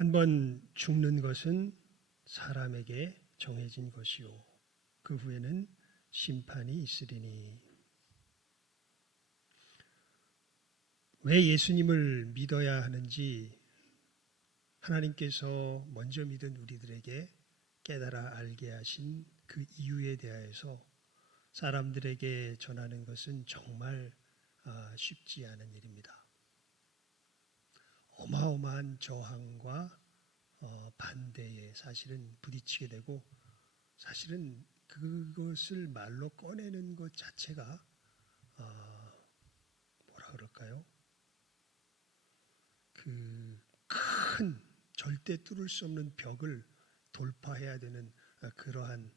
한 번 죽는 것은 사람에게 정해진 것이요 그 후에는 심판이 있으리니. 왜 예수님을 믿어야 하는지 하나님께서 먼저 믿은 우리들에게 깨달아 알게 하신 그 이유에 대하여서 사람들에게 전하는 것은 정말 쉽지 않은 일입니다. 어마어마한 저항과 반대에 사실은 부딪히게 되고, 사실은 그것을 말로 꺼내는 것 자체가 뭐라 그럴까요? 그 큰 절대 뚫을 수 없는 벽을 돌파해야 되는 그러한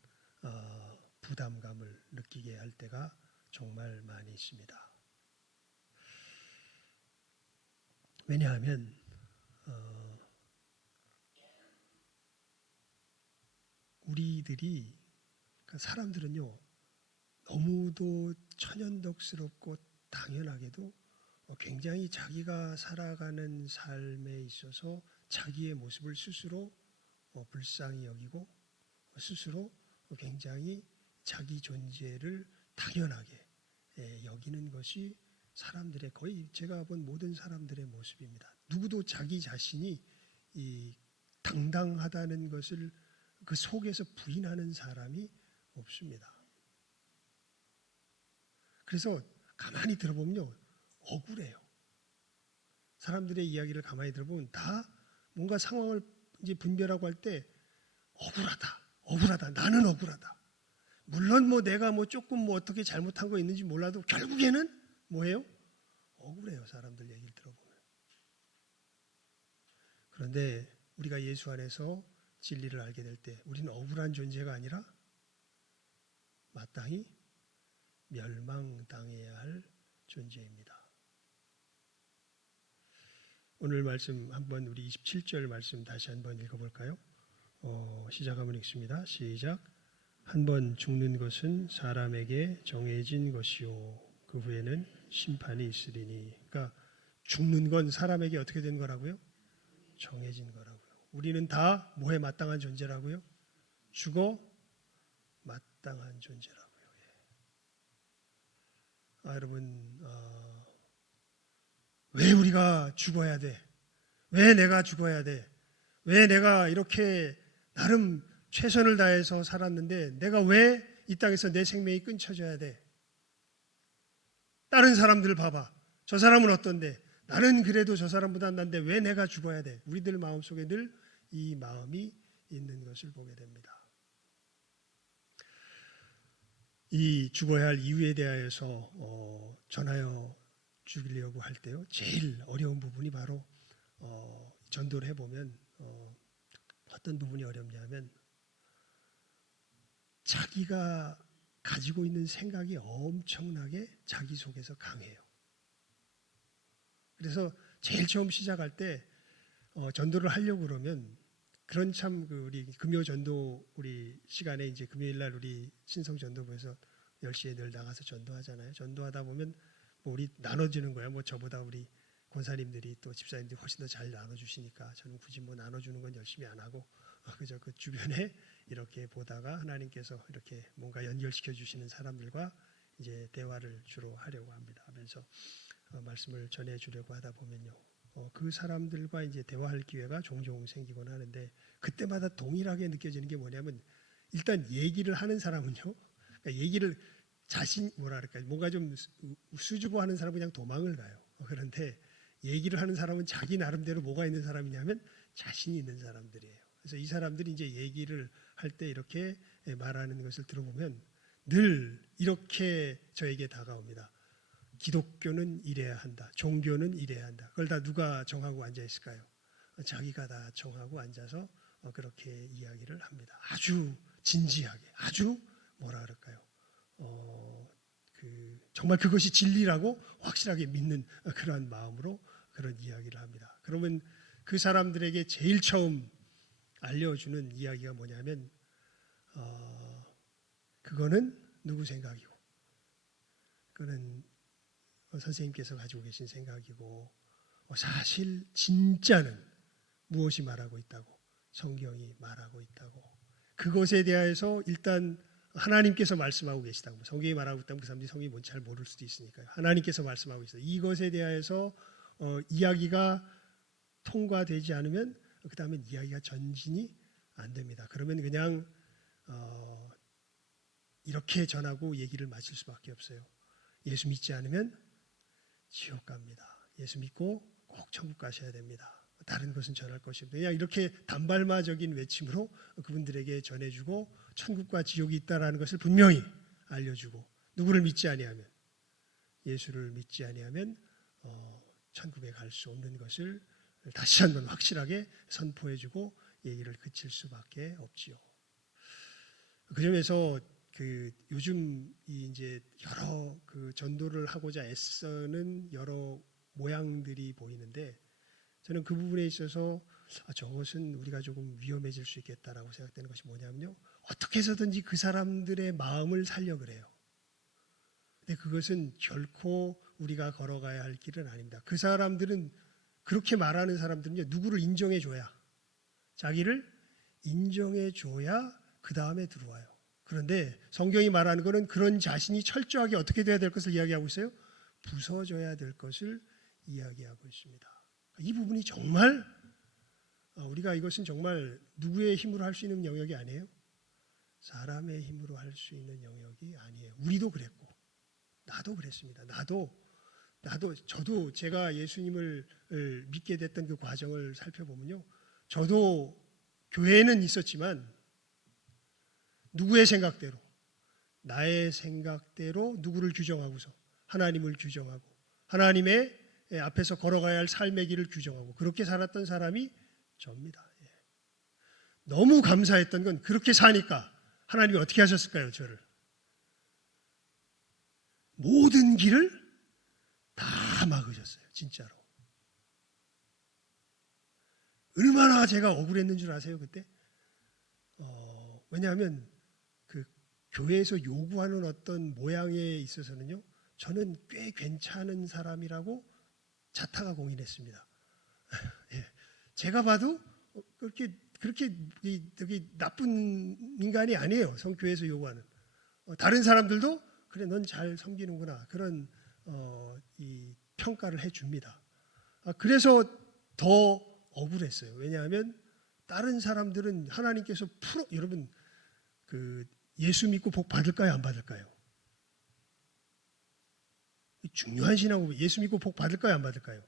부담감을 느끼게 할 때가 정말 많이 있습니다. 왜냐하면 우리들이, 사람들은요, 너무도 천연덕스럽고 당연하게도 굉장히 자기가 살아가는 삶에 있어서 자기의 모습을 스스로 불쌍히 여기고 스스로 굉장히 자기 존재를 당연하게 여기는 것이 사람들의, 거의 제가 본 모든 사람들의 모습입니다. 누구도 자기 자신이 이 당당하다는 것을 그 속에서 부인하는 사람이 없습니다. 그래서 가만히 들어보면요, 억울해요. 사람들의 이야기를 가만히 들어보면 다 뭔가 상황을 이제 분별하고 할 때 억울하다, 나는 억울하다. 물론 뭐 내가 뭐 조금 뭐 어떻게 잘못한 거 있는지 몰라도 결국에는 뭐예요? 억울해요. 사람들 얘기를 들어보면. 그런데 우리가 예수 안에서 진리를 알게 될 때 우리는 억울한 존재가 아니라 마땅히 멸망당해야 할 존재입니다. 오늘 말씀 한번 우리 27절 말씀 다시 한번 읽어볼까요? 시작 한번 읽습니다. 시작. 한 번 죽는 것은 사람에게 정해진 것이요 그 후에는 심판이 있으리니. 그러니까 죽는 건 사람에게 어떻게 된 거라고요? 정해진 거라고요. 우리는 다 뭐에 마땅한 존재라고요? 죽어 마땅한 존재라고요. 여러분, 왜 우리가 죽어야 돼? 왜 내가 죽어야 돼? 왜 내가 이렇게 나름 최선을 다해서 살았는데 내가 왜 이 땅에서 내 생명이 끊쳐져야 돼? 다른 사람들 봐봐. 저 사람은 어떤데? 나는 그래도 저 사람보다 난데 왜 내가 죽어야 돼? 우리들 마음속에 늘 이 마음이 있는 것을 보게 됩니다. 이 죽어야 할 이유에 대하여서 전하여 주려고 할 때요, 제일 어려운 부분이 바로 전도를 해보면 어떤 부분이 어렵냐면 자기가 가지고 있는 생각이 엄청나게 자기 속에서 강해요. 그래서 제일 처음 시작할 때 전도를 하려고 그러면 그런 참 우리 금요 전도 우리 시간에 이제 금요일 날 우리 신성 전도부에서 10시에 늘 나가서 전도하잖아요. 전도하다 보면 뭐 우리 나눠주는 거예요. 뭐 저보다 우리 권사님들이 또 집사님들이 훨씬 더 잘 나눠주시니까 저는 굳이 뭐 나눠주는 건 열심히 안 하고 그저 그 주변에 이렇게 보다가 하나님께서 이렇게 뭔가 연결시켜 주시는 사람들과 이제 대화를 주로 하려고 합니다. 하면서 말씀을 전해 주려고 하다 보면요, 그 사람들과 이제 대화할 기회가 종종 생기곤 하는데 그때마다 동일하게 느껴지는 게 뭐냐면 일단 얘기를 하는 사람은요, 그러니까 얘기를 뭐라 그럴까요? 뭔가 좀 수줍어 하는 사람은 그냥 도망을 가요. 그런데 얘기를 하는 사람은 자기 나름대로 뭐가 있는 사람이냐면 자신이 있는 사람들이에요. 그래서 이 사람들이 이제 얘기를 할 때 이렇게 말하는 것을 들어보면 늘 이렇게 저에게 다가옵니다. 기독교는 이래야 한다. 종교는 이래야 한다. 그걸 다 누가 정하고 앉아 있을까요? 자기가 다 정하고 앉아서 그렇게 이야기를 합니다. 아주 진지하게, 아주 뭐라 그럴까요? 정말 그것이 진리라고 확실하게 믿는 그러한 마음으로 그런 이야기를 합니다. 그러면 그 사람들에게 제일 처음 알려주는 이야기가 뭐냐면 그거는 누구 생각이고 그거는 선생님께서 가지고 계신 생각이고 사실 진짜는 무엇이 말하고 있다고? 성경이 말하고 있다고. 그것에 대해서 일단 하나님께서 말씀하고 계시다고. 성경이 말하고 있다면 그 사람들이 성경이 뭔지 잘 모를 수도 있으니까요. 하나님께서 말씀하고 있어요. 이것에 대해서 이야기가 통과되지 않으면 그 다음엔 이야기가 전진이 안 됩니다. 그러면 그냥 이렇게 전하고 얘기를 마칠 수밖에 없어요. 예수 믿지 않으면 지옥 갑니다. 예수 믿고 꼭 천국 가셔야 됩니다. 다른 것은 전할 것이 없다. 그냥 이렇게 단발마적인 외침으로 그분들에게 전해주고 천국과 지옥이 있다라는 것을 분명히 알려주고 누구를 믿지 아니하면 예수를 믿지 아니하면 천국에 갈 수 없는 것을 다시 한번 확실하게 선포해주고 얘기를 그칠 수밖에 없지요. 그 점에서 요즘 이제 여러 전도를 하고자 애쓰는 여러 모양들이 보이는데 저는 그 부분에 있어서 저것은 우리가 조금 위험해질 수 있겠다라고 생각되는 것이 뭐냐면요. 어떻게 해서든지 그 사람들의 마음을 살려 그래요. 근데 그것은 결코 우리가 걸어가야 할 길은 아닙니다. 그 사람들은 그렇게 말하는 사람들은요. 누구를 인정해 줘야 자기를 인정해 줘야 그 다음에 들어와요. 그런데 성경이 말하는 것은 그런 자신이 철저하게 어떻게 돼야 될 것을 이야기하고 있어요? 부서져야 될 것을 이야기하고 있습니다. 이 부분이 정말 우리가 이것은 정말 누구의 힘으로 할 수 있는 영역이 아니에요. 사람의 힘으로 할 수 있는 영역이 아니에요. 우리도 그랬고 나도 그랬습니다. 저도 제가 예수님을 믿게 됐던 그 과정을 살펴보면요. 저도 교회에는 있었지만 누구의 생각대로 나의 생각대로 누구를 규정하고서 하나님을 규정하고 하나님의 앞에서 걸어가야 할 삶의 길을 규정하고 그렇게 살았던 사람이 저입니다. 너무 감사했던 건 그렇게 사니까 하나님이 어떻게 하셨을까요? 저를 모든 길을 다 막으셨어요. 진짜로. 얼마나 제가 억울했는 줄 아세요? 그때? 왜냐하면 그 교회에서 요구하는 어떤 모양에 있어서는요. 저는 꽤 괜찮은 사람이라고 자타가 공인했습니다. 예. 제가 봐도 그렇게 되게 나쁜 인간이 아니에요. 성교회에서 요구하는. 다른 사람들도 그래 넌 잘 섬기는구나 그런 이 평가를 해줍니다. 그래서 더 억울했어요. 왜냐하면 다른 사람들은 하나님께서 여러분 예수 믿고 복 받을까요? 안 받을까요? 중요한 신앙고 예수 믿고 복 받을까요? 안 받을까요?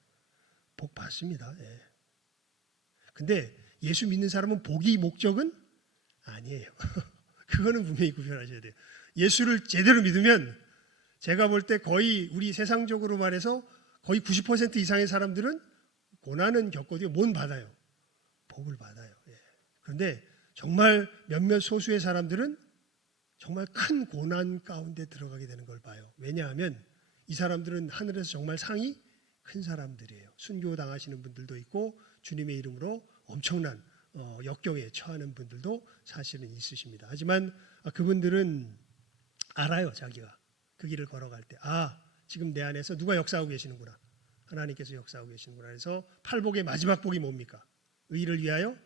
복 받습니다. 예. 근데 예수 믿는 사람은 복이 목적은 아니에요. 그거는 분명히 구별하셔야 돼요. 예수를 제대로 믿으면 제가 볼 때 거의 우리 세상적으로 말해서 거의 90% 이상의 사람들은 고난은 겪어도 못 받아요. 복을 받아요. 예. 그런데 정말 몇몇 소수의 사람들은 정말 큰 고난 가운데 들어가게 되는 걸 봐요. 왜냐하면 이 사람들은 하늘에서 정말 상이 큰 사람들이에요. 순교 당하시는 분들도 있고 주님의 이름으로 엄청난 역경에 처하는 분들도 사실은 있으십니다. 하지만 그분들은 알아요. 자기가 그 길을 걸어갈 때 지금 내 안에서 누가 역사하고 계시는구나. 하나님께서 역사하고 계시는구나. 그래서 팔복의 마지막 복이 뭡니까? 의를 위하여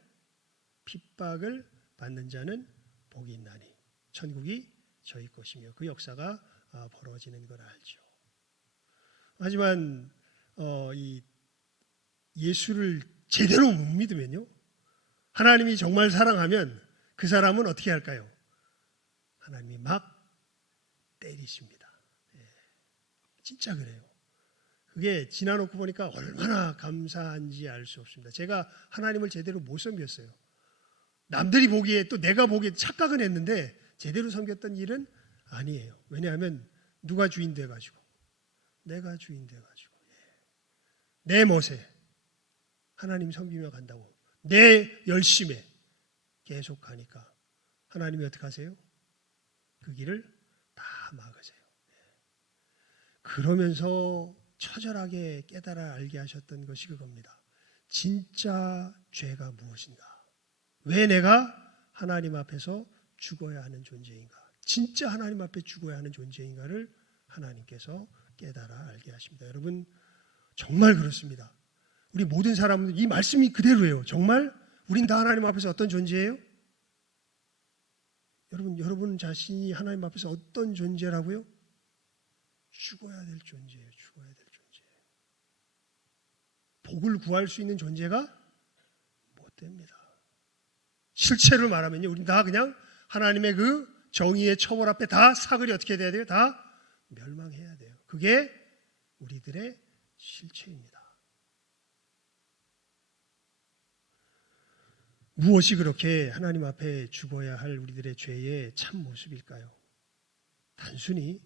핍박을 받는 자는 복이 있나니 천국이 저희 것이며 그 역사가 벌어지는 걸 알죠. 하지만 이 예수를 제대로 못 믿으면요. 하나님이 정말 사랑하면 그 사람은 어떻게 할까요? 하나님이 막 때리십니다. 예, 진짜 그래요. 그게 지나놓고 보니까 얼마나 감사한지 알 수 없습니다. 제가 하나님을 제대로 못 섬겼어요. 남들이 보기에 또 내가 보기에 착각은 했는데 제대로 섬겼던 일은 아니에요. 왜냐하면 누가 주인 돼가지고 내가 주인 돼가지고 내 멋에 하나님 섬기며 간다고 내 열심에 계속 가니까 하나님이 어떻게 하세요? 그 길을 다 막으세요. 그러면서 처절하게 깨달아 알게 하셨던 것이 그겁니다. 진짜 죄가 무엇인가? 왜 내가 하나님 앞에서 죽어야 하는 존재인가? 진짜 하나님 앞에 죽어야 하는 존재인가를 하나님께서 깨달아 알게 하십니다. 여러분 정말 그렇습니다. 우리 모든 사람은 이 말씀이 그대로예요. 정말 우린 다 하나님 앞에서 어떤 존재예요? 여러분 자신이 하나님 앞에서 어떤 존재라고요? 죽어야 될 존재예요. 죽어야 될 존재. 복을 구할 수 있는 존재가 못 됩니다. 실체로 말하면요, 우린 다 그냥 하나님의 그 정의의 처벌 앞에 다 사글이 어떻게 돼야 돼요? 다 멸망해야 돼요. 그게 우리들의 실체입니다. 무엇이 그렇게 하나님 앞에 죽어야 할 우리들의 죄의 참 모습일까요? 단순히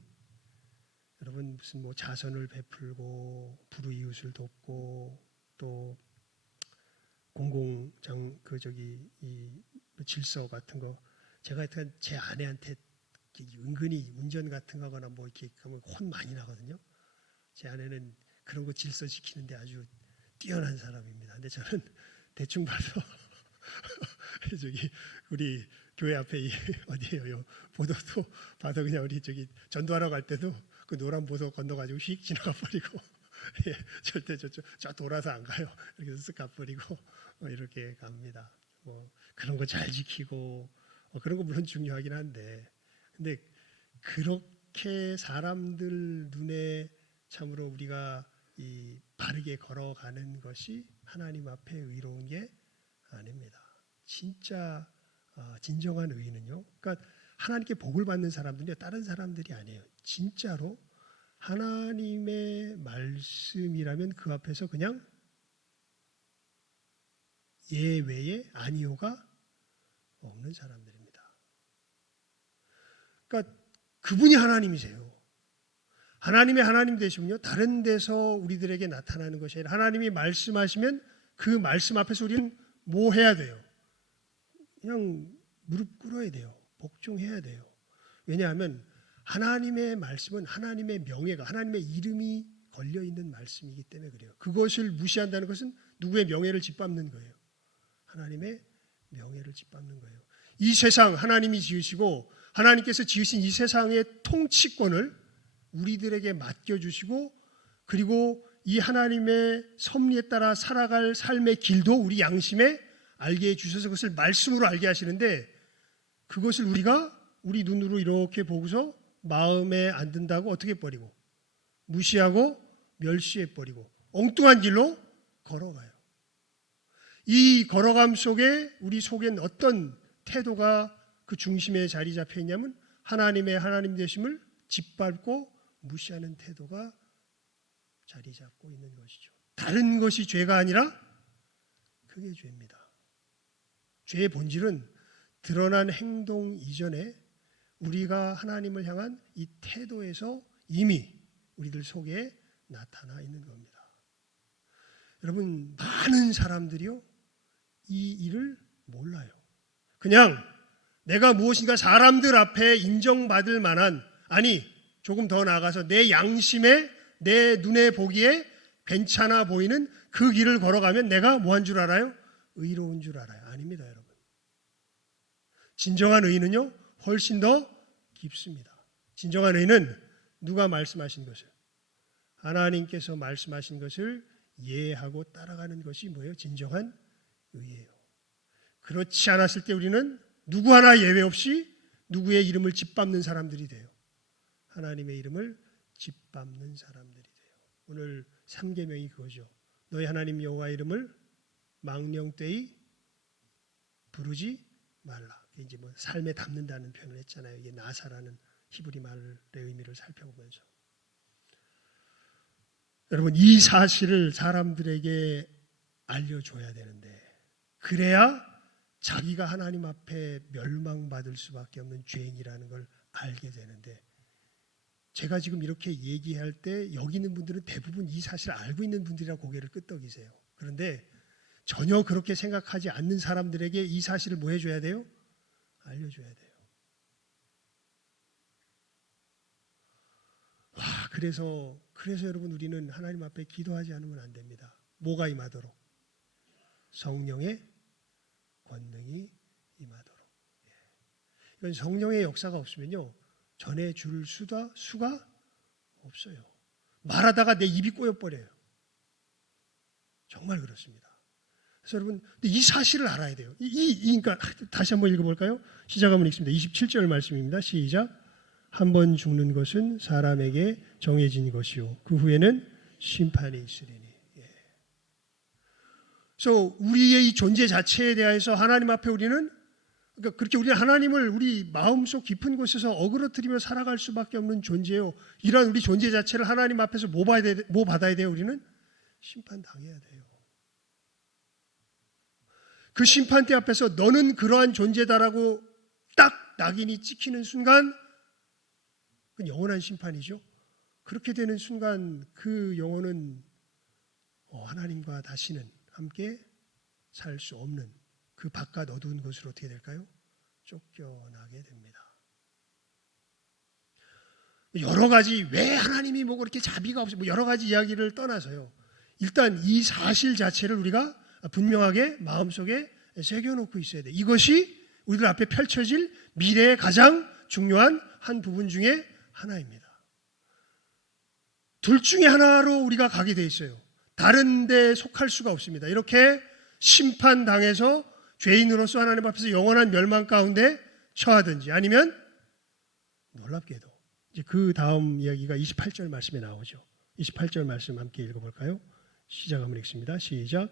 여러분 무슨 뭐 자선을 베풀고 불우이웃을 돕고 또 공공장 이 질서 같은 거 제가 하여튼 제 아내한테 은근히 운전 같은 거 하거나 뭐 이렇게 하면 혼 많이 나거든요. 제 아내는 그런 거 질서 지키는데 아주 뛰어난 사람입니다. 근데 저는 대충 봐서 저기 우리 교회 앞에 어디에요? 보도도 봐서 그냥 우리 저기 전도하러 갈 때도 그 노란 보석 건너가지고 휙 지나가 버리고 예, 절대 저 돌아서 안 가요. 이렇게 쓱 가버리고 이렇게 갑니다. 뭐 그런 거 잘 지키고 그런 거 물론 중요하긴 한데 근데 그렇게 사람들 눈에 참으로 우리가 이 바르게 걸어가는 것이 하나님 앞에 의로운 게 아닙니다. 진짜 진정한 의인은요. 그러니까 하나님께 복을 받는 사람들은요. 다른 사람들이 아니에요. 진짜로 하나님의 말씀이라면 그 앞에서 그냥 예외의 아니오가 없는 사람들입니다. 그러니까 그분이 하나님이세요. 하나님의 하나님 되시면요. 다른 데서 우리들에게 나타나는 것이 아니라 하나님이 말씀하시면 그 말씀 앞에서 우리는 뭐 해야 돼요? 그냥 무릎 꿇어야 돼요. 복종해야 돼요. 왜냐하면 하나님의 말씀은 하나님의 명예가 하나님의 이름이 걸려있는 말씀이기 때문에 그래요. 그것을 무시한다는 것은 누구의 명예를 짓밟는 거예요. 하나님의 명예를 짓밟는 거예요. 이 세상 하나님이 지으시고 하나님께서 지으신 이 세상의 통치권을 우리들에게 맡겨주시고 그리고 이 하나님의 섭리에 따라 살아갈 삶의 길도 우리 양심에 알게 해주셔서 그것을 말씀으로 알게 하시는데 그것을 우리가 우리 눈으로 이렇게 보고서 마음에 안 든다고 어떻게 버리고 무시하고 멸시해버리고 엉뚱한 길로 걸어가요. 이 걸어감 속에 우리 속엔 어떤 태도가 그 중심에 자리 잡혀 있냐면 하나님의 하나님 되심을 짓밟고 무시하는 태도가 자리 잡고 있는 것이죠. 다른 것이 죄가 아니라 그게 죄입니다. 죄의 본질은 드러난 행동 이전에 우리가 하나님을 향한 이 태도에서 이미 우리들 속에 나타나 있는 겁니다. 여러분 많은 사람들이요 이 일을 몰라요. 그냥 내가 무엇인가 사람들 앞에 인정받을 만한 아니 조금 더 나아가서 내 양심에 내 눈에 보기에 괜찮아 보이는 그 길을 걸어가면 내가 뭐한 줄 알아요? 의로운 줄 알아요. 아닙니다, 여러분. 진정한 의인은요 훨씬 더 깊습니다. 진정한 의인은 누가 말씀하신 것을 하나님께서 말씀하신 것을 이해하고 따라가는 것이 뭐예요? 진정한 의예요. 그렇지 않았을 때 우리는 누구 하나 예외 없이 누구의 이름을 짓밟는 사람들이 돼요. 하나님의 이름을 짓밟는 사람들이 돼요. 오늘 3계명이 그거죠. 너희 하나님 여호와 이름을 망령되이 부르지 말라. 이제 뭐 삶에 담는다는 표현을 했잖아요. 이게 나사라는 히브리 말의 의미를 살펴보면서 여러분 이 사실을 사람들에게 알려줘야 되는데 그래야 자기가 하나님 앞에 멸망받을 수밖에 없는 죄인이라는 걸 알게 되는데 제가 지금 이렇게 얘기할 때 여기 있는 분들은 대부분 이 사실을 알고 있는 분들이라 고개를 끄덕이세요. 그런데 전혀 그렇게 생각하지 않는 사람들에게 이 사실을 뭐 해줘야 돼요? 알려줘야 돼요. 그래서 여러분 우리는 하나님 앞에 기도하지 않으면 안 됩니다. 뭐가 임하도록? 성령의 권능이 임하도록. 이건 성령의 역사가 없으면요 전해줄 수가 없어요. 말하다가 내 입이 꼬여버려요. 정말 그렇습니다. 그래서 여러분 이 사실을 알아야 돼요. 그러니까 다시 한번 읽어볼까요? 시작하면 읽습니다. 27절 말씀입니다. 시작. 한 번 죽는 것은 사람에게 정해진 것이요 그 후에는 심판이 있으리니. 그래서 우리의 이 존재 자체에 대해서 하나님 앞에 우리는 그러니까 그렇게 우리는 하나님을 우리 마음속 깊은 곳에서 어그러뜨리며 살아갈 수밖에 없는 존재요. 이러한 우리 존재 자체를 하나님 앞에서 뭐 받아야 돼요? 우리는 심판당해야 돼요. 그 심판대 앞에서 너는 그러한 존재다라고 딱 낙인이 찍히는 순간 그건 영원한 심판이죠. 그렇게 되는 순간 그 영혼은 하나님과 다시는 함께 살 수 없는 그 바깥 어두운 곳으로 어떻게 될까요? 쫓겨나게 됩니다. 여러 가지 왜 하나님이 뭐 그렇게 자비가 없이 뭐 여러 가지 이야기를 떠나서요. 일단 이 사실 자체를 우리가 분명하게 마음속에 새겨놓고 있어야 돼. 이것이 우리들 앞에 펼쳐질 미래의 가장 중요한 한 부분 중에 하나입니다. 둘 중에 하나로 우리가 가게 돼 있어요. 다른 데 속할 수가 없습니다. 이렇게 심판당해서 죄인으로서 하나님 앞에서 영원한 멸망 가운데 처하든지 아니면 놀랍게도 이제 그 다음 이야기가 28절 말씀에 나오죠. 28절 말씀 함께 읽어볼까요? 시작하면 읽습니다. 시작.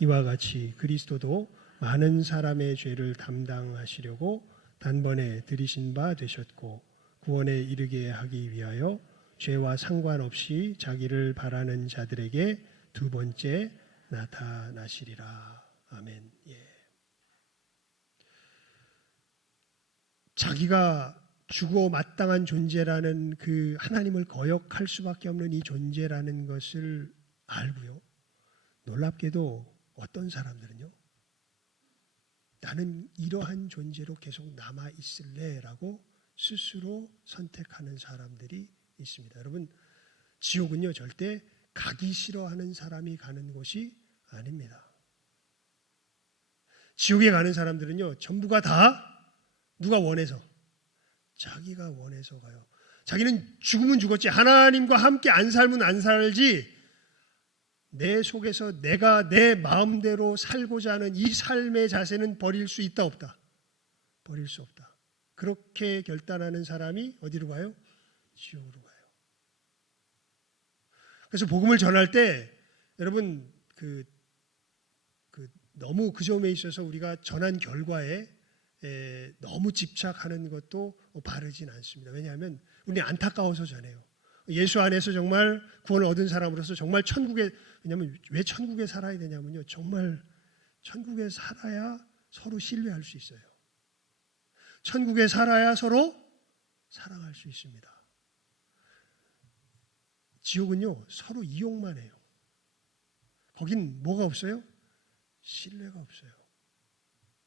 이와 같이 그리스도도 많은 사람의 죄를 담당하시려고 단번에 들이신 바 되셨고 구원에 이르게 하기 위하여 죄와 상관없이 자기를 바라는 자들에게 두 번째 나타나시리라. 아멘. 자기가 죽어 마땅한 존재라는 그 하나님을 거역할 수밖에 없는 이 존재라는 것을 알고요. 놀랍게도 어떤 사람들은요. 나는 이러한 존재로 계속 남아 있을래라고 스스로 선택하는 사람들이 있습니다. 여러분, 지옥은요 절대 가기 싫어하는 사람이 가는 곳이 아닙니다. 지옥에 가는 사람들은요 전부가 다 누가 원해서 자기가 원해서 가요. 자기는 죽으면 죽었지 하나님과 함께 안 살면 안 살지 내 속에서 내가 내 마음대로 살고자 하는 이 삶의 자세는 버릴 수 있다 없다? 버릴 수 없다. 그렇게 결단하는 사람이 어디로 가요? 지옥으로 가요. 그래서 복음을 전할 때 여러분 너무 그 점에 있어서 우리가 전한 결과에 너무 집착하는 것도 바르진 않습니다. 왜냐하면 우리는 안타까워서 전해요. 예수 안에서 정말 구원을 얻은 사람으로서 정말 천국에 왜냐하면 왜 천국에 살아야 되냐면요. 정말 천국에 살아야 서로 신뢰할 수 있어요. 천국에 살아야 서로 사랑할 수 있습니다. 지옥은요 서로 이용만 해요. 거긴 뭐가 없어요? 신뢰가 없어요.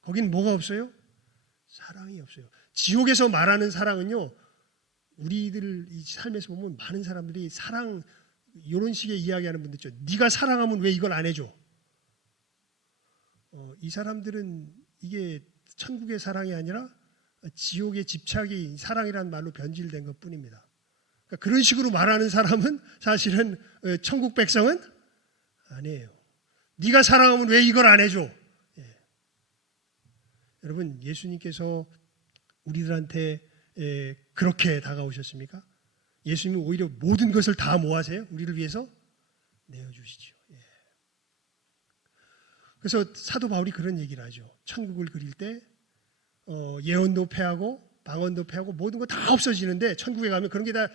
거긴 뭐가 없어요? 사랑이 없어요. 지옥에서 말하는 사랑은요 우리들 이 삶에서 보면 많은 사람들이 사랑 이런 식의 이야기하는 분들 있죠. 네가 사랑하면 왜 이걸 안 해줘? 이 사람들은 이게 천국의 사랑이 아니라 지옥의 집착이 사랑이라는 말로 변질된 것뿐입니다. 그러니까 그런 식으로 말하는 사람은 사실은 천국 백성은 아니에요. 네가 사랑하면 왜 이걸 안 해줘? 여러분 예수님께서 우리들한테 그렇게 다가오셨습니까? 예수님은 오히려 모든 것을 다 뭐하세요? 우리를 위해서 내어주시죠. 그래서 사도 바울이 그런 얘기를 하죠. 천국을 그릴 때 예언도 패하고 방언도 패하고 모든 거 다 없어지는데 천국에 가면 그런 게 다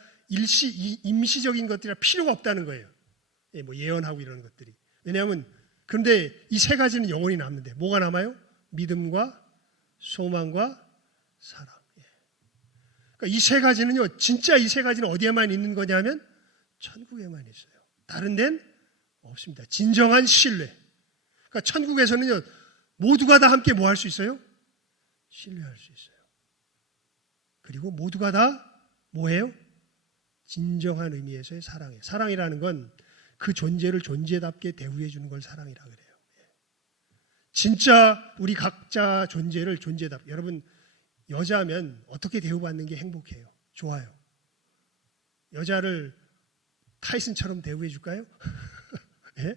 임시적인 것들이 필요가 없다는 거예요. 뭐 예언하고 이런 것들이. 왜냐하면 그런데 이 세 가지는 영원히 남는데 뭐가 남아요? 믿음과 소망과 사랑. 그러니까 이 세 가지는요, 진짜 이 세 가지는 어디에만 있는 거냐면 천국에만 있어요. 다른 데는 없습니다. 진정한 신뢰. 그러니까 천국에서는요, 모두가 다 함께 뭐 할 수 있어요? 신뢰할 수 있어요. 그리고 모두가 다 뭐예요? 진정한 의미에서의 사랑이에요. 사랑이라는 건 그 존재를 존재답게 대우해 주는 걸 사랑이라 그래요. 진짜 우리 각자 존재를 존재답게. 여러분 여자면 어떻게 대우받는 게 행복해요? 좋아요. 여자를 타이슨처럼 대우해 줄까요? 예?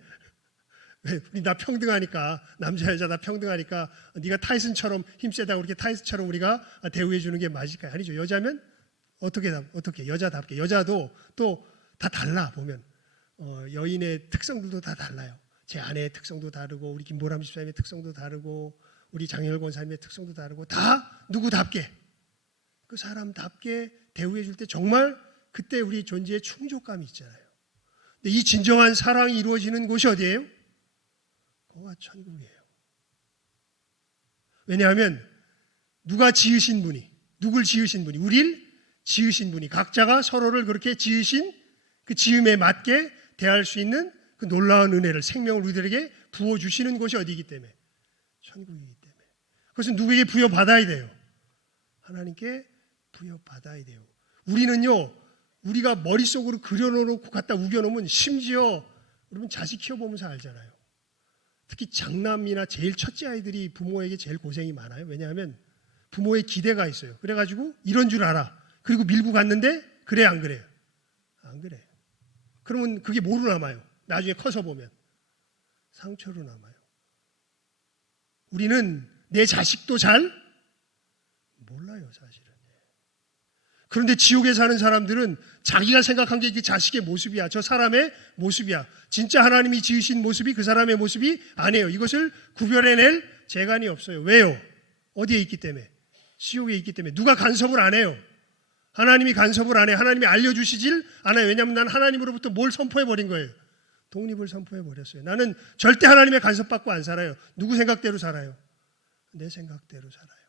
왜? 우리 다 평등하니까, 남자 여자 다 평등하니까 네가 타이슨처럼 힘세다고 그렇게 타이슨처럼 우리가 대우해 주는 게 맞을까요? 아니죠. 여자면 어떻게 여자답게, 여자도 또 다 달라 보면 여인의 특성들도 다 달라요. 제 아내의 특성도 다르고 우리 김보람 집사님의 특성도 다르고 우리 장영열 권사님의 특성도 다르고 다 누구답게 그 사람답게 대우해 줄 때 정말 그때 우리 존재에 충족감이 있잖아요. 근데 이 진정한 사랑이 이루어지는 곳이 어디예요? 거기가 천국이에요. 왜냐하면 누가 지으신 분이, 누굴 지으신 분이, 우리를 지으신 분이, 각자가 서로를 그렇게 지으신 그 지음에 맞게 대할 수 있는 그 놀라운 은혜를, 생명을 우리들에게 부어주시는 곳이 어디이기 때문에? 천국이기 때문에. 그것은 누구에게 부여받아야 돼요? 하나님께 부여받아야 돼요. 우리는요, 우리가 머릿속으로 그려놓고 갖다 우겨놓으면 심지어 여러분 자식 키워보면서 알잖아요. 특히 장남이나 제일 첫째 아이들이 부모에게 제일 고생이 많아요. 왜냐하면 부모의 기대가 있어요. 그래가지고 이런 줄 알아. 그리고 밀고 갔는데 그래 안 그래요? 안 그래요. 그러면 그게 뭐로 남아요? 나중에 커서 보면 상처로 남아요. 우리는 내 자식도 잘 몰라요, 사실은. 그런데 지옥에 사는 사람들은 자기가 생각한 게 그 자식의 모습이야. 저 사람의 모습이야. 진짜 하나님이 지으신 모습이 그 사람의 모습이 아니에요. 이것을 구별해낼 재간이 없어요. 왜요? 어디에 있기 때문에? 지옥에 있기 때문에. 누가 간섭을 안 해요. 하나님이 간섭을 안 해요. 하나님이 알려주시질 않아요. 왜냐하면 난 하나님으로부터 뭘 선포해버린 거예요? 독립을 선포해버렸어요. 나는 절대 하나님의 간섭받고 안 살아요. 누구 생각대로 살아요? 내 생각대로 살아요.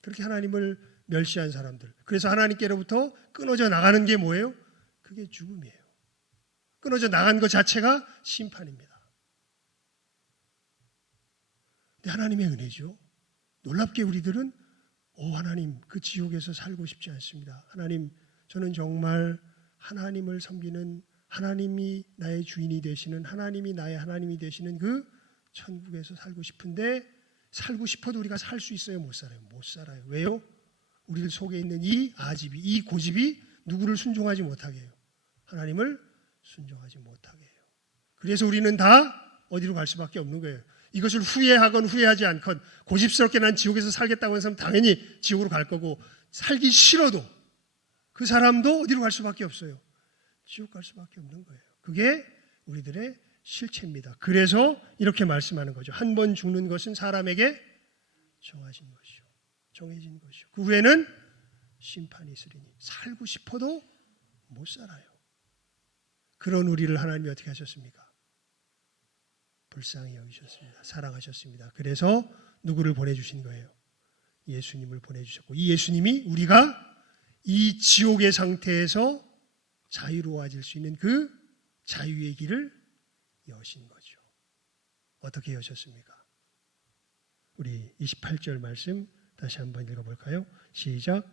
그렇게 하나님을 멸시한 사람들. 그래서 하나님께로부터 끊어져 나가는 게 뭐예요? 그게 죽음이에요. 끊어져 나간 것 자체가 심판입니다. 근데 하나님의 은혜죠. 놀랍게 우리들은 하나님 그 지옥에서 살고 싶지 않습니다. 하나님 저는 정말 하나님을 섬기는 하나님이 나의 주인이 되시는 하나님이 나의 하나님이 되시는 그 천국에서 살고 싶은데 살고 싶어도 우리가 살 수 있어요? 못 살아요? 못 살아요. 왜요? 우리들 속에 있는 이 아집이, 이 고집이 누구를 순종하지 못하게 해요? 하나님을 순종하지 못하게 해요. 그래서 우리는 다 어디로 갈 수밖에 없는 거예요. 이것을 후회하건 후회하지 않건 고집스럽게 난 지옥에서 살겠다고 하는 사람 당연히 지옥으로 갈 거고 살기 싫어도 그 사람도 어디로 갈 수밖에 없어요. 지옥 갈 수밖에 없는 거예요. 그게 우리들의 실체입니다. 그래서 이렇게 말씀하는 거죠. 한 번 죽는 것은 사람에게 정하신 것이요. 정해진 것이요. 그 후에는 심판이 있으리니 살고 싶어도 못 살아요. 그런 우리를 하나님이 어떻게 하셨습니까? 불쌍히 여기셨습니다. 사랑하셨습니다. 그래서 누구를 보내주신 거예요? 예수님을 보내주셨고 이 예수님이 우리가 이 지옥의 상태에서 자유로워질 수 있는 그 자유의 길을 여신 거죠. 어떻게 여셨습니까? 우리 28절 말씀 다시 한번 읽어볼까요? 시작.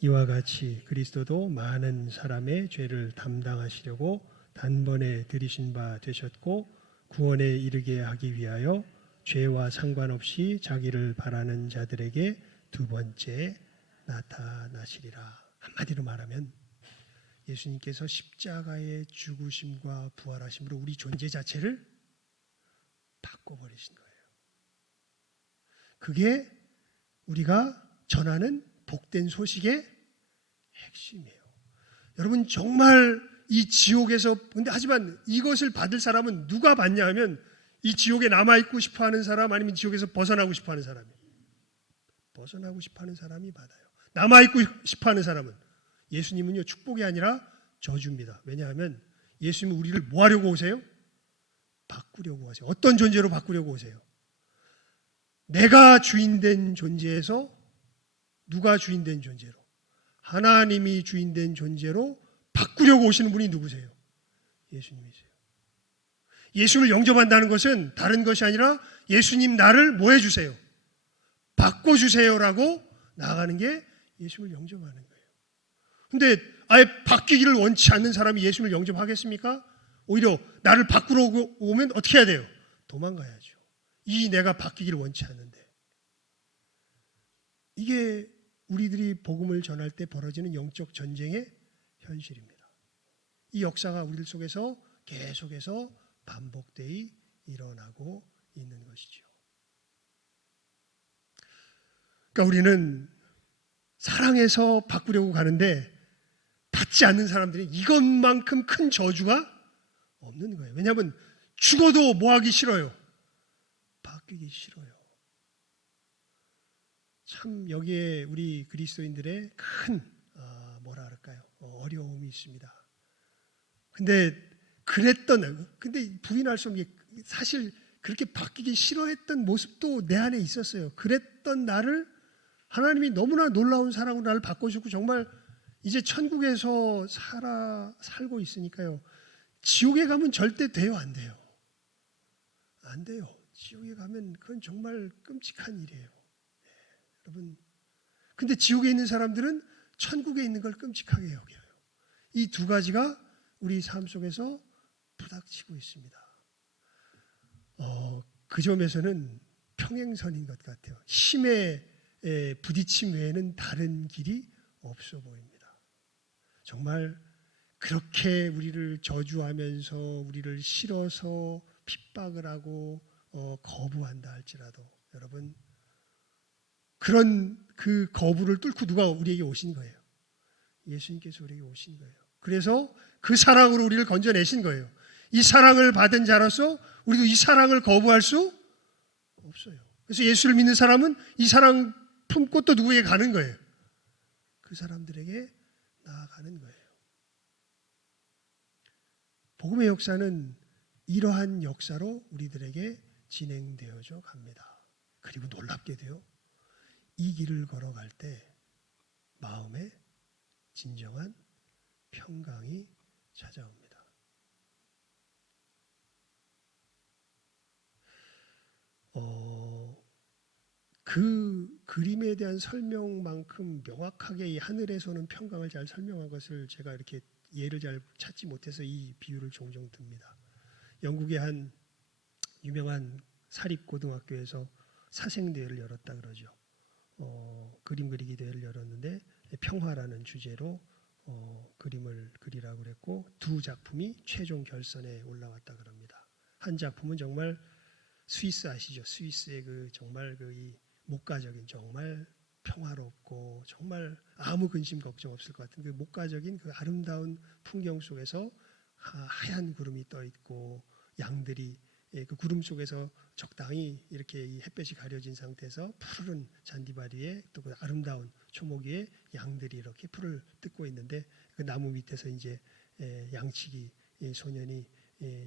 이와 같이 그리스도도 많은 사람의 죄를 담당하시려고 단번에 들이신 바 되셨고 구원에 이르게 하기 위하여 죄와 상관없이 자기를 바라는 자들에게 두 번째 나타나시리라. 한마디로 말하면 예수님께서 십자가의 죽으심과 부활하심으로 우리 존재 자체를 바꿔버리신 거예요. 그게 우리가 전하는 복된 소식의 핵심이에요. 여러분 정말 이 지옥에서 근데 하지만 이것을 받을 사람은 누가 받냐 하면 이 지옥에 남아있고 싶어하는 사람 아니면 지옥에서 벗어나고 싶어하는 사람이에요. 벗어나고 싶어하는 사람이 받아요. 남아있고 싶어하는 사람은 예수님은요 축복이 아니라 저주입니다. 왜냐하면 예수님은 우리를 뭐 하려고 오세요? 바꾸려고 하세요. 어떤 존재로 바꾸려고 오세요? 내가 주인된 존재에서 누가 주인된 존재로? 하나님이 주인된 존재로 바꾸려고 오시는 분이 누구세요? 예수님이세요. 예수님을 영접한다는 것은 다른 것이 아니라 예수님 나를 뭐 해주세요? 바꿔주세요라고 나아가는 게 예수님을 영접하는 거예요. 근데 아예 바뀌기를 원치 않는 사람이 예수님을 영접하겠습니까? 오히려 나를 바꾸러 오면 어떻게 해야 돼요? 도망가야죠. 이 내가 바뀌기를 원치 않는데. 이게 우리들이 복음을 전할 때 벌어지는 영적 전쟁의 현실입니다. 이 역사가 우리들 속에서 계속해서 반복되이 일어나고 있는 것이죠. 그러니까 우리는 사랑해서 바꾸려고 가는데 받지 않는 사람들이 이것만큼 큰 저주가 없는 거예요. 왜냐하면 죽어도 뭐 하기 싫어요? 바뀌기 싫어요. 참 여기에 우리 그리스도인들의 큰 뭐라 할까요? 어려움이 있습니다. 근데 부인할 수 없는 게 사실 그렇게 바뀌기 싫어했던 모습도 내 안에 있었어요. 그랬던 나를 하나님이 너무나 놀라운 사랑으로 나를 바꿔주고 정말 이제 천국에서 살고 있으니까요. 지옥에 가면 절대 돼요, 안 돼요? 안 돼요. 지옥에 가면 그건 정말 끔찍한 일이에요. 네, 여러분. 근데 지옥에 있는 사람들은 천국에 있는 걸 끔찍하게 여겨요. 이 두 가지가 우리 삶 속에서 부닥치고 있습니다. 그 점에서는 평행선인 것 같아요. 힘에 부딪힘 외에는 다른 길이 없어 보입니다. 정말 그렇게 우리를 저주하면서 우리를 싫어서 핍박을 하고 거부한다 할지라도 여러분 그런 그 거부를 뚫고 누가 우리에게 오신 거예요. 예수님께서 우리에게 오신 거예요. 그래서 그 사랑으로 우리를 건져내신 거예요. 이 사랑을 받은 자로서 우리도 이 사랑을 거부할 수 없어요. 그래서 예수를 믿는 사람은 이 사랑 품고 또 누구에게 가는 거예요. 그 사람들에게 나아가는 거예요. 복음의 역사는 이러한 역사로 우리들에게 진행되어져 갑니다. 그리고 놀랍게도요. 이 길을 걸어갈 때 마음에 진정한 평강이 찾아옵니다. 그 그림에 대한 설명만큼 명확하게 이 하늘에서는 평강을 잘 설명한 것을 제가 이렇게 예를 잘 찾지 못해서 이 비유를 종종 듭니다. 영국의 한 유명한 사립고등학교에서 사생대회를 열었다 그러죠. 그림 그리기 대회를 열었는데 평화라는 주제로 그림을 그리라고 그랬고 두 작품이 최종 결선에 올라왔다 그럽니다. 한 작품은 정말 스위스 아시죠? 스위스의 그 정말 그 이 목가적인 정말 평화롭고 정말 아무 근심 걱정 없을 것 같은 그 목가적인 그 아름다운 풍경 속에서 하얀 구름이 떠 있고 양들이 그 구름 속에서 적당히 이렇게 이 햇볕이 가려진 상태에서 푸른 잔디바리 위에 또 그 아름다운 초목 위에 양들이 이렇게 풀을 뜯고 있는데 그 나무 밑에서 이제 양치기 소년이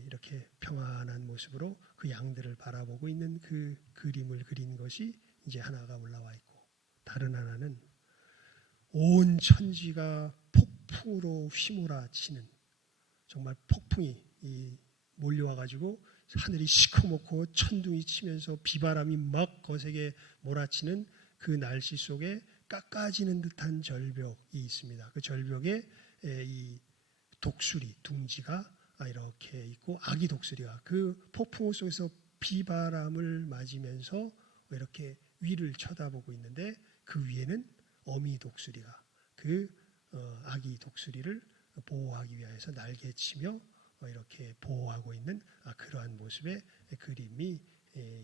이렇게 평안한 모습으로 그 양들을 바라보고 있는 그 그림을 그린 것이 이제 하나가 올라와 있고 다른 하나는 온 천지가 폭풍으로 휘몰아치는 정말 폭풍이 몰려와 가지고 하늘이 시커멓고 천둥이 치면서 비바람이 막 거세게 몰아치는 그 날씨 속에 깎아지는 듯한 절벽이 있습니다. 그 절벽에 이 독수리 둥지가 이렇게 있고 아기 독수리가 그 폭풍 속에서 비바람을 맞으면서 이렇게 위를 쳐다보고 있는데 그 위에는 어미 독수리가 그 아기 독수리를 보호하기 위해서 날개치며 이렇게 보호하고 있는 그러한 모습의 그림이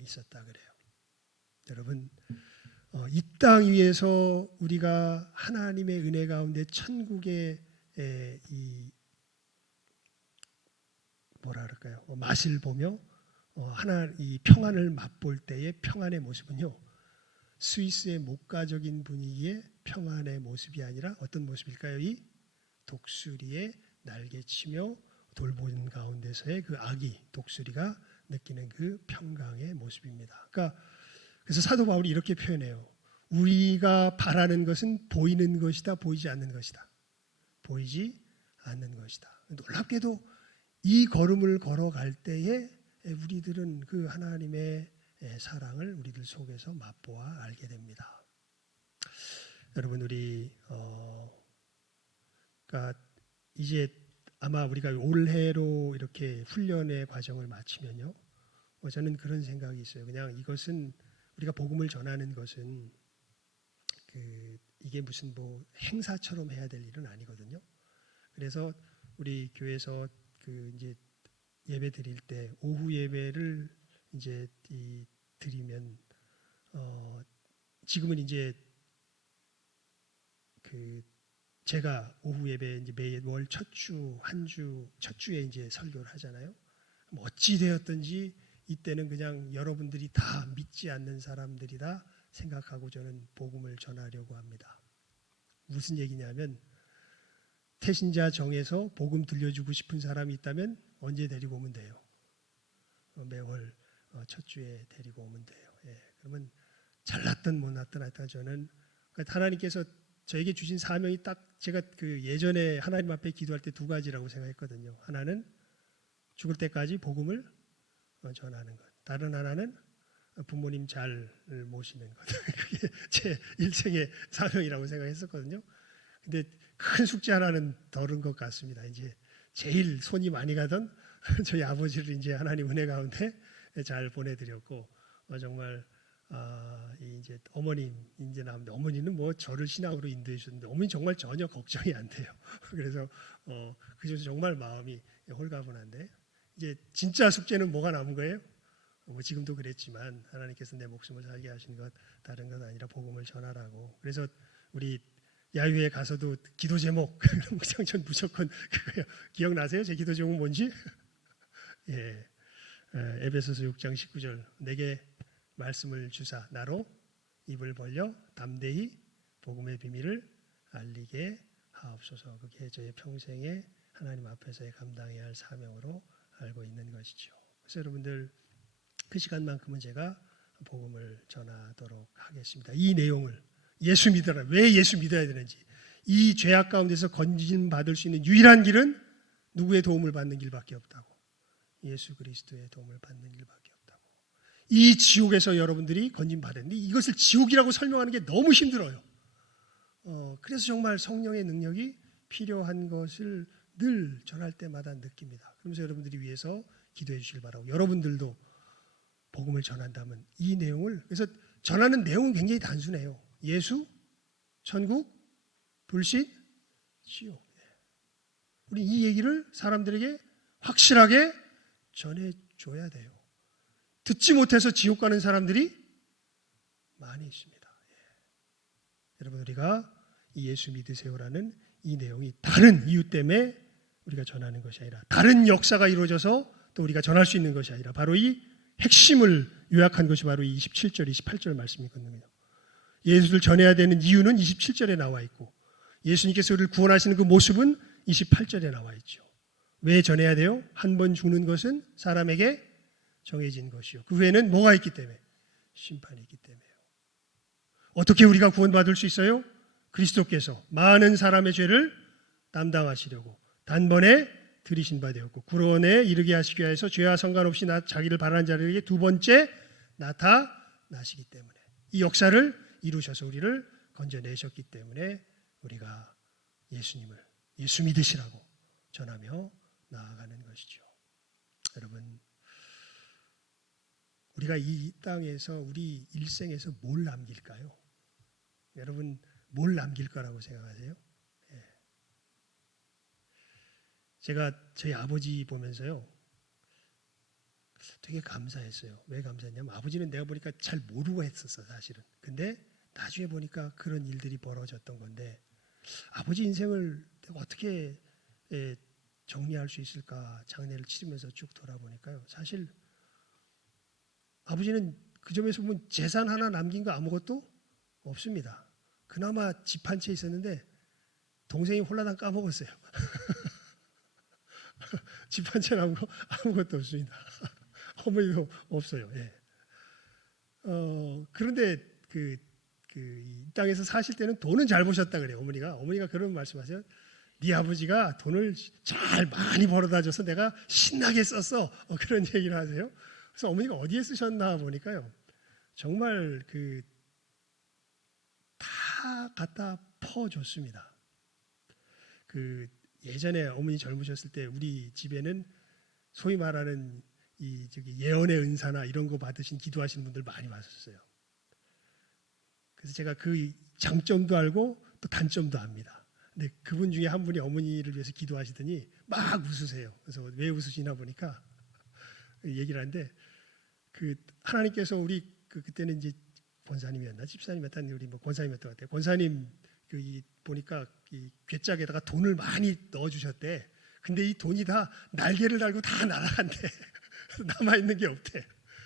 있었다 그래요. 여러분 이 땅 위에서 우리가 하나님의 은혜 가운데 천국의 이 뭐라 그럴까요? 맛을 보며 이 평안을 맛볼 때의 평안의 모습은요. 스위스의 목가적인 분위기의 평안의 모습이 아니라 어떤 모습일까요? 이 독수리의 날개치며 돌보는 가운데서의 그 아기 독수리가 느끼는 그 평강의 모습입니다. 그래서 사도 바울이 이렇게 표현해요. 우리가 바라는 것은 보이는 것이다, 보이지 않는 것이다. 보이지 않는 것이다. 놀랍게도 이 걸음을 걸어갈 때에 우리들은 그 하나님의 사랑을 우리들 속에서 맛보아 알게 됩니다. 여러분 우리 그러니까 이제 아마 우리가 올해로 이렇게 훈련의 과정을 마치면요. 저는 그런 생각이 있어요. 그냥 이것은 우리가 복음을 전하는 것은 이게 무슨 뭐 행사처럼 해야 될 일은 아니거든요. 그래서 우리 교회에서 이제 예배 드릴 때 오후 예배를 이제 드리면 지금은 이제 그 제가 오후 예배 이제 매월 첫 주 한 주 첫 주에 이제 설교를 하잖아요. 어찌 되었든지 이때는 그냥 여러분들이 다 믿지 않는 사람들이다 생각하고 저는 복음을 전하려고 합니다. 무슨 얘기냐면 태신자 정에서 복음 들려주고 싶은 사람이 있다면 언제 데리고 오면 돼요. 매월 첫 주에 데리고 오면 돼요. 예, 그러면 잘났든 못났든 하여튼 저는 하나님께서 저에게 주신 사명이 딱 제가 그 예전에 하나님 앞에 기도할 때 두 가지라고 생각했거든요. 하나는 죽을 때까지 복음을 전하는 것. 다른 하나는 부모님 잘 모시는 것. 그게 제 일생의 사명이라고 생각했었거든요. 근데 큰 숙제 하나는 덜은 것 같습니다. 이제 제일 손이 많이 가던 저희 아버지를 이제 하나님 은혜 가운데 잘 보내드렸고 정말 이제 어머님 이제 나오는데 어머니는 뭐 저를 신앙으로 인도해 주셨는데 어머니 정말 전혀 걱정이 안 돼요. 그래서 그래서 정말 마음이 홀가분한데 이제 진짜 숙제는 뭐가 남은 거예요? 뭐 지금도 그랬지만 하나님께서 내 목숨을 살게 하신 것 다른 것 아니라 복음을 전하라고. 그래서 우리 야유회 가서도 기도 제목 전 무조건 그거예요. 기억나세요? 제 기도 제목 뭔지? 예, 에베소서 6장 19절 내게 말씀을 주사 나로 입을 벌려 담대히 복음의 비밀을 알리게 하옵소서. 그게 저의 평생에 하나님 앞에서의 감당해야 할 사명으로 알고 있는 것이죠. 그래서 여러분들 그 시간만큼은 제가 복음을 전하도록 하겠습니다. 이 내용을 예수 믿어라. 왜 예수 믿어야 되는지 이 죄악 가운데서 건진 받을 수 있는 유일한 길은 누구의 도움을 받는 길밖에 없다고. 예수 그리스도의 도움을 받는 길밖에 없다고. 이 지옥에서 여러분들이 건진 받았는데 이것을 지옥이라고 설명하는 게 너무 힘들어요. 그래서 정말 성령의 능력이 필요한 것을 늘 전할 때마다 느낍니다. 그러면서 여러분들이 위해서 기도해 주시길 바라고 여러분들도 복음을 전한다면 이 내용을 그래서 전하는 내용은 굉장히 단순해요. 예수, 천국, 불신, 지옥. 우리 이 얘기를 사람들에게 확실하게 전해줘야 돼요. 듣지 못해서 지옥 가는 사람들이 많이 있습니다. 여러분 우리가 이 예수 믿으세요라는 이 내용이 다른 이유 때문에 우리가 전하는 것이 아니라 다른 역사가 이루어져서 또 우리가 전할 수 있는 것이 아니라 바로 이 핵심을 요약한 것이 바로 이 27절, 28절 말씀이거든요. 예수를 전해야 되는 이유는 27절에 나와 있고 예수님께서 우리를 구원하시는 그 모습은 28절에 나와 있죠. 왜 전해야 돼요? 한 번 죽는 것은 사람에게 정해진 것이요. 그 후에는 뭐가 있기 때문에? 심판이 있기 때문에요. 어떻게 우리가 구원받을 수 있어요? 그리스도께서 많은 사람의 죄를 담당하시려고 단번에 들이신 바 되었고 구원에 이르게 하시기 위해서 죄와 상관없이 자기를 바라는 자들에게 두 번째 나타나시기 때문에 이 역사를 이루셔서 우리를 건져내셨기 때문에 우리가 예수님을 예수 믿으시라고 전하며 나아가는 것이죠. 여러분 우리가 이 땅에서 우리 일생에서 뭘 남길까요? 여러분 뭘 남길 거라고 생각하세요? 제가 저희 아버지 보면서요 되게 감사했어요. 왜 감사했냐면 아버지는 내가 보니까 잘 모르고 했었어 사실은. 근데 나중에 보니까 그런 일들이 벌어졌던 건데 아버지 인생을 어떻게 정리할 수 있을까 장례를 치르면서 쭉 돌아보니까요. 사실 아버지는 그 점에서 보면 재산 하나 남긴 거 아무것도 없습니다. 그나마 집 한 채 있었는데 동생이 홀라당 까먹었어요. 집 한 채 남은 거 아무것도 없습니다. 어머니도 없어요. 예. 그런데 이 땅에서 사실 때는 돈은 잘 버셨다 그래요. 어머니가 그런 말씀하세요. 네 아버지가 돈을 잘 많이 벌어다 줘서 내가 신나게 썼어. 그런 얘기를 하세요. 그래서 어머니가 어디에 쓰셨나 보니까요. 정말 다 갖다 퍼줬습니다. 예전에 어머니 젊으셨을 때 우리 집에는 소위 말하는 예언의 은사나 이런 거 받으신 기도하시는 분들 많이 왔었어요. 그래서 제가 그 장점도 알고 또 단점도 압니다. 근데 그분 중에 한 분이 어머니를 위해서 기도하시더니 막 웃으세요. 그래서 왜 웃으시나 보니까 얘기를 하는데 그 하나님께서 우리 그때는 이제 권사님이었나 집사님이었던 우리 뭐 권사님이었던 것 같아요. 권사님 보니까 이 괴짝에다가 돈을 많이 넣어주셨대. 근데 이 돈이 다 날개를 달고 다 날아간대. 남아 있는 게 없대.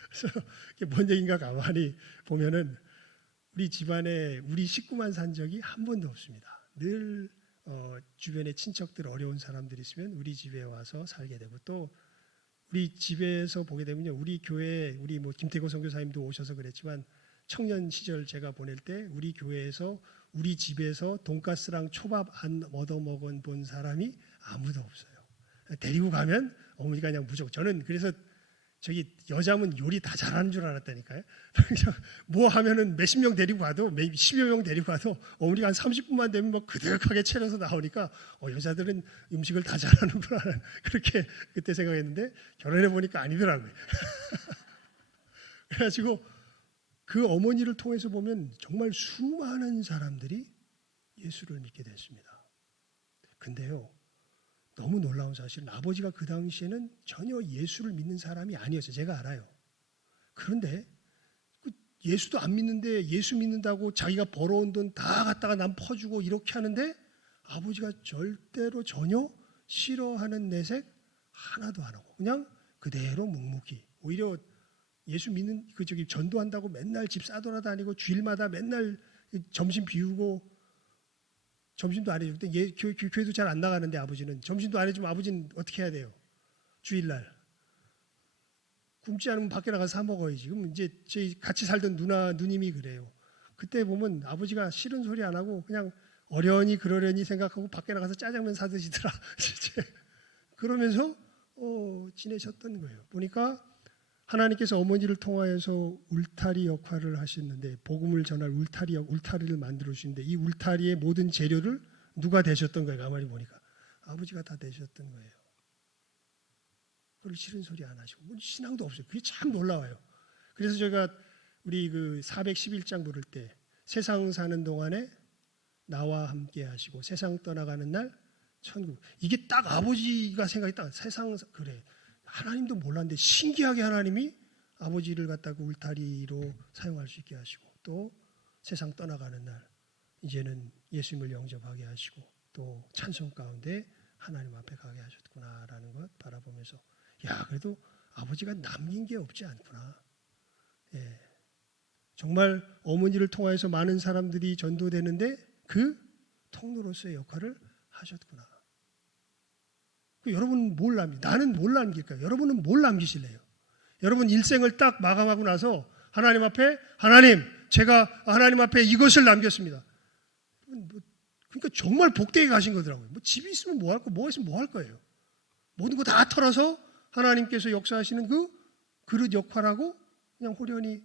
그래서 이게 뭔 얘기인가 가만히 보면은 우리 집안에 우리 식구만 산 적이 한 번도 없습니다. 늘 주변에 친척들 어려운 사람들이 있으면 우리 집에 와서 살게 되고 또 우리 집에서 보게 되면요. 우리 교회 우리 뭐 김태고 선교사님도 오셔서 그랬지만 청년 시절 제가 보낼 때 우리 교회에서 우리 집에서 돈가스랑 초밥 안 얻어 먹은 본 사람이 아무도 없어요. 데리고 가면 어머니가 그냥 무조건 저는 그래서 저기 여자면 요리 다 잘하는 줄 알았다니까요. 뭐 하면은 몇십 명 데리고 가도 10여 명 데리고 가도 어머니가 한 30분만 되면 뭐 그득하게 차려서 나오니까 여자들은 음식을 다 잘하는구나 그렇게 그때 생각했는데 결혼해 보니까 아니더라고요. 그래가지고 그 어머니를 통해서 보면 정말 수많은 사람들이 예수를 믿게 됐습니다. 근데요. 너무 놀라운 사실은 아버지가 그 당시에는 전혀 예수를 믿는 사람이 아니었어요. 제가 알아요. 그런데 예수도 안 믿는데 예수 믿는다고 자기가 벌어온 돈 다 갖다가 남 퍼주고 이렇게 하는데 아버지가 절대로 전혀 싫어하는 내색 하나도 안 하고 그냥 그대로 묵묵히 오히려 예수 믿는 전도한다고 맨날 집 싸돌아다니고 주일마다 맨날 점심 비우고 점심도 안 해주고 그때 교회도 잘 안 나가는데 아버지는 점심도 안 해주면 아버지는 어떻게 해야 돼요? 주일날 굶지 않으면 밖에 나가서 사 먹어야지. 그럼 이제 저희 같이 살던 누님이 그래요. 그때 보면 아버지가 싫은 소리 안 하고 그냥 어련히 그러려니 생각하고 밖에 나가서 짜장면 사 드시더라. 그러면서 지내셨던 거예요. 보니까 하나님께서 어머니를 통하여서 울타리 역할을 하셨는데 복음을 전할 울타리를 만들어 주시는데 이 울타리의 모든 재료를 누가 되셨던 거예요? 가만히 보니까 아버지가 다 되셨던 거예요. 그걸 싫은 소리 안 하시고 뭐 신앙도 없어요. 그게 참 놀라워요. 그래서 제가 우리 그 411장 부를 때 세상 사는 동안에 나와 함께 하시고 세상 떠나가는 날 천국. 이게 딱 아버지가 생각이 딱 세상 그래. 하나님도 몰랐는데 신기하게 하나님이 아버지를 갖다가 울타리로 사용할 수 있게 하시고 또 세상 떠나가는 날 이제는 예수님을 영접하게 하시고 또 찬송 가운데 하나님 앞에 가게 하셨구나라는 것 바라보면서 야 그래도 아버지가 남긴 게 없지 않구나. 예. 정말 어머니를 통해서 많은 사람들이 전도되는데 그 통로로서의 역할을 하셨구나. 여러분은 뭘 남깁니까? 나는 뭘 남길까요? 여러분은 뭘 남기실래요? 여러분 일생을 딱 마감하고 나서 하나님 앞에 하나님 제가 하나님 앞에 이것을 남겼습니다. 그러니까 정말 복되게 가신 거더라고요. 뭐 집이 있으면 뭐 할 거, 뭐 있으면 뭐 할 거예요. 모든 거 다 털어서 하나님께서 역사하시는 그 그릇 역할하고 그냥 호련히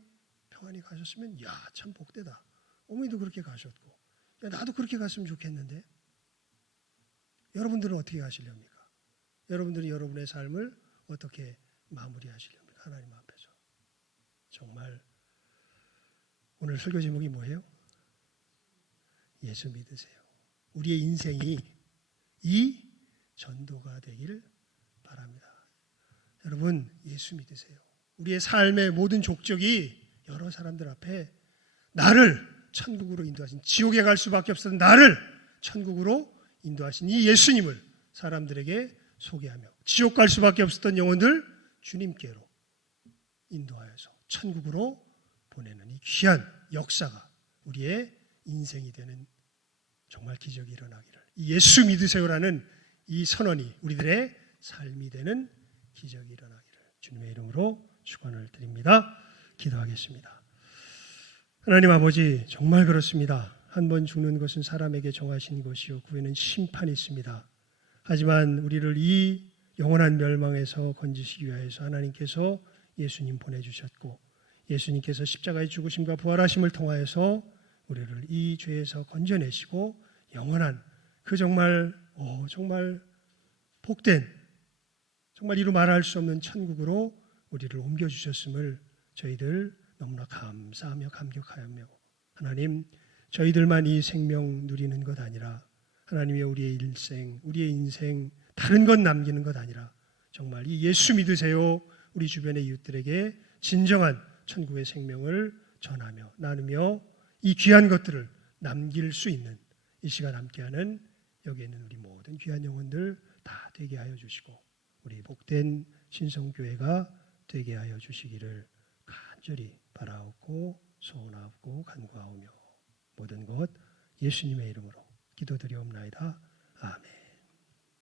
평안히 가셨으면 야 참 복되다. 어머니도 그렇게 가셨고 야, 나도 그렇게 갔으면 좋겠는데 여러분들은 어떻게 가시렵니까? 여러분들이 여러분의 삶을 어떻게 마무리하시렵니까? 하나님 앞에서. 정말 오늘 설교 제목이 뭐예요? 예수 믿으세요. 우리의 인생이 이 전도가 되기를 바랍니다. 여러분 예수 믿으세요. 우리의 삶의 모든 족적이 여러 사람들 앞에 나를 천국으로 인도하신 지옥에 갈 수밖에 없었던 나를 천국으로 인도하신 이 예수님을 사람들에게 소개하며 지옥 갈 수밖에 없었던 영혼들 주님께로 인도하여서 천국으로 보내는 이 귀한 역사가 우리의 인생이 되는 정말 기적이 일어나기를 이 예수 믿으세요라는 이 선언이 우리들의 삶이 되는 기적이 일어나기를 주님의 이름으로 축원을 드립니다. 기도하겠습니다. 하나님 아버지 정말 그렇습니다. 한 번 죽는 것은 사람에게 정하신 것이요 그 후에는 심판이 있습니다. 하지만 우리를 이 영원한 멸망에서 건지시기 위해서 하나님께서 예수님 보내주셨고 예수님께서 십자가의 죽으심과 부활하심을 통하여서 우리를 이 죄에서 건져내시고 영원한 그 정말 복된 정말 이루 말할 수 없는 천국으로 우리를 옮겨주셨음을 저희들 너무나 감사하며 감격하며 하나님 저희들만 이 생명 누리는 것 아니라 하나님의 우리의 일생 우리의 인생 다른 것 남기는 것 아니라 정말 이 예수 믿으세요 우리 주변의 이웃들에게 진정한 천국의 생명을 전하며 나누며 이 귀한 것들을 남길 수 있는 이 시간 함께하는 여기에 있는 우리 모든 귀한 영혼들 다 되게 하여 주시고 우리 복된 신성교회가 되게 하여 주시기를 간절히 바라옵고 소원하옵고 간구하오며 모든 것 예수님의 이름으로 기도드리옵나이다. 아멘.